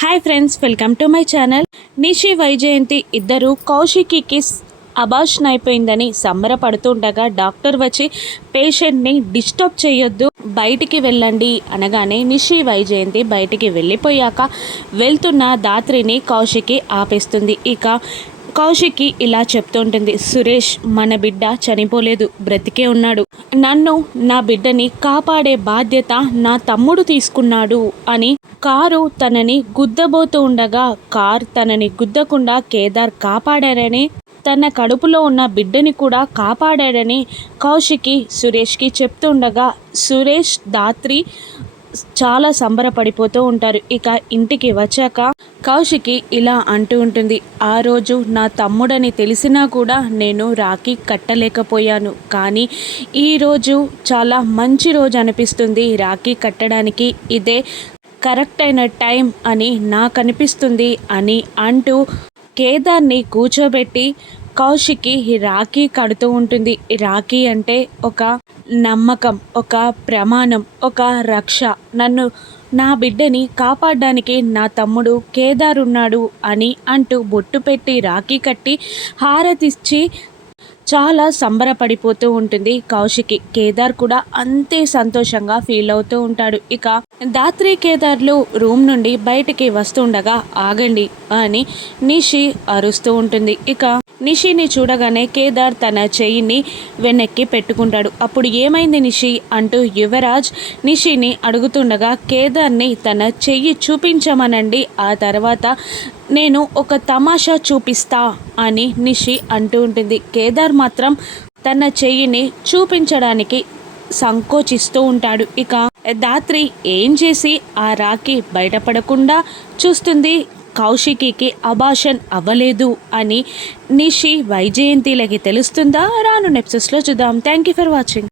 Hi friends, welcome to my channel. Nishi Vyjayanthi ఇద్దరు Kaushiki abortion అయిపోయిందని సంబరపడుతుండగా doctor వచ్చి పేషెంట్ని డిస్టర్బ్ చేయొద్దు, బయటికి వెళ్ళండి అనగానే నిషి వైజయంతి బయటికి వెళ్ళిపోయాక వెళ్తున్న దాత్రిని కౌశికి ఆపేస్తుంది. ఇక కౌశికి ఇలా చెప్తుంటుంది, సురేష్ మన బిడ్డ చనిపోలేదు, బ్రతికే ఉన్నాడు. నన్ను నా బిడ్డని కాపాడే బాధ్యత నా తమ్ముడు తీసుకున్నాడు అని కారు తనని గుద్దబోతూ ఉండగా తనని గుద్దకుండా కేదార్ కాపాడారని, తన కడుపులో ఉన్న బిడ్డని కూడా కాపాడాడని కౌశికి సురేష్కి చెప్తుండగా సురేష్ దాత్రి చాలా సంబరపడిపోతూ ఉంటారు. ఇక ఇంటికి వచ్చాక కౌశికి ఇలా అంటూ ఉంటుంది, ఆ రోజు నా తమ్ముడని తెలిసినా కూడా నేను రాఖీ కట్టలేకపోయాను, కానీ ఈరోజు చాలా మంచి రోజు అనిపిస్తుంది, రాఖీ కట్టడానికి ఇదే కరెక్ట్ అయిన టైం అని నాకు అనిపిస్తుంది అని అంటూ కేదార్ని కూర్చోబెట్టి కౌశికి రాఖీ కడుతూ ఉంటుంది. రాఖీ అంటే ఒక నమ్మకం, ఒక ప్రమాణం, ఒక రక్ష. నా బిడ్డని కాపాడడానికి నా తమ్ముడు కేదార్ ఉన్నాడు అని అంటూ బొట్టు పెట్టి రాఖీ కట్టి హారతిచ్చి చాలా సంబరపడిపోతూ ఉంటుంది కౌశికి. కేదార్ కూడా అంతే సంతోషంగా ఫీల్ అవుతూ ఉంటాడు. ఇక దాత్రి కేదార్లు రూమ్ నుండి బయటికి వస్తుండగా ఆగండి అని నిషి అరుస్తూ ఉంటుంది. ఇక నిషిని చూడగానే కేదార్ తన చెయ్యిని వెనక్కి పెట్టుకుంటాడు. అప్పుడు ఏమైంది నిషి అంటూ యువరాజ్ నిషిని అడుగుతుండగా కేదార్ని తన చెయ్యి చూపించమనండి, ఆ తర్వాత నేను ఒక తమాషా చూపిస్తా అని నిషి అంటూ ఉంటుంది. కేదార్ మాత్రం తన చెయ్యిని చూపించడానికి సంకోచిస్తూ ఉంటాడు. ఇక దాత్రి ఏం చేసి ఆ రాఖీ బయటపడకుండా చూస్తుంది. కౌశికి అబార్షన్ అవ్వలేదు అని నిషి వైజయంతిలకి తెలుస్తుందా? రాను ఎపిసోడ్స్లో చూద్దాం. Thank you for watching.